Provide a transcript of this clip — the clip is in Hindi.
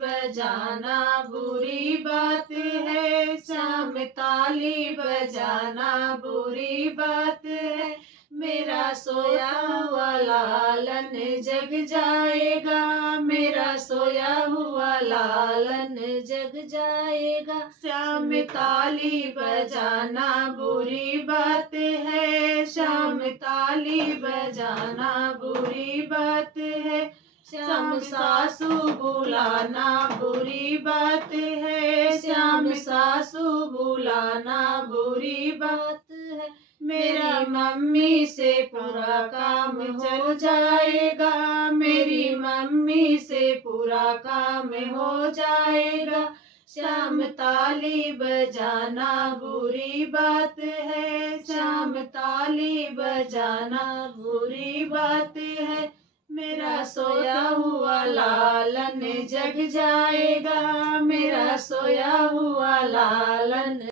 बजाना बुरी बात है, श्याम ताली बजाना बुरी बात है। मेरा सोया हुआ लालन जग जाएगा, मेरा सोया हुआ लालन जग जाएगा। श्याम ताली बजाना बुरी बात है, श्याम ताली बजाना बुरी बात है। श्याम सासू बुलाना बुरी बात है, श्याम सासू बुलाना बुरी बात है। मेरी मम्मी से पूरा काम हो जाएगा, मेरी मम्मी से पूरा काम हो जाएगा। श्याम ताली बजाना बुरी बात है, श्याम ताली बजाना बुरी बात है। मेरा सोया हुआ लालन जग जाएगा, मेरा सोया हुआ लालन